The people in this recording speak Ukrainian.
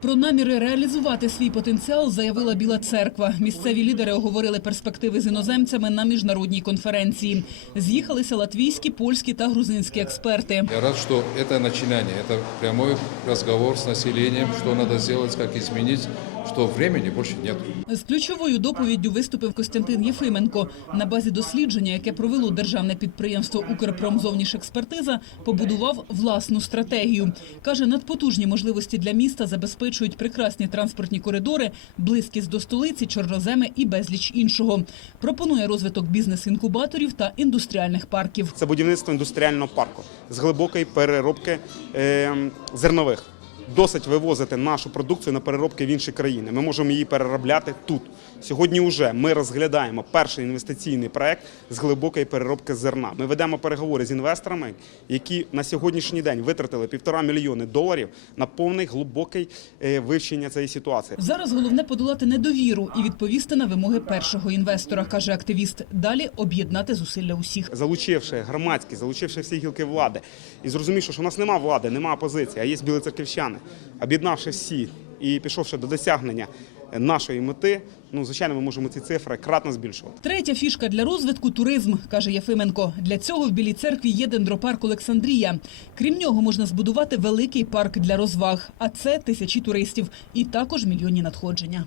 Про наміри реалізувати свій потенціал заявила Біла Церква. Місцеві лідери оговорили перспективи з іноземцями на міжнародній конференції. З'їхалися латвійські, польські та грузинські експерти. Я рад, що це починання, це прямой розговор з населенням, що треба зробити, як изменить, что времени больше нет. З ключовою доповіддю виступив Костянтин Єфименко. На базі дослідження, яке провело державне підприємство «Укрпромзовнішекспертиза», побудував власну стратегію. Каже, надпотужні можливості для міста забезпечують прекрасні транспортні коридори, близькість до столиці, чорноземи і безліч іншого. Пропонує розвиток бізнес-інкубаторів та індустріальних парків. Це будівництво індустріального парку з глибокої переробки е, зернових. Досить вивозити нашу продукцію на переробки в інші країни. Ми можемо її переробляти тут. Сьогодні вже ми розглядаємо перший інвестиційний проект з глибокої переробки зерна. Ми ведемо переговори з інвесторами, які на сьогоднішній день витратили півтора мільйони доларів на повний глибокий е, вивчення цієї ситуації. Зараз головне подолати недовіру і відповісти на вимоги першого інвестора, каже активіст. Далі об'єднати зусилля усіх. залучивши громадські, залучивши всі гілки влади і зрозумівши, що в нас нема влади, нема опозиції, а є білоцерківщани, об'єднавши всі і пішовши до досягнення нашої мети, ну звичайно, ми можемо ці цифри кратно збільшувати. Третя фішка для розвитку туризм, каже Яфименко. Для цього в Білій церкві є дендропарк Олександрія. Крім нього, можна збудувати великий парк для розваг, а це тисячі туристів і також мільйонні надходження.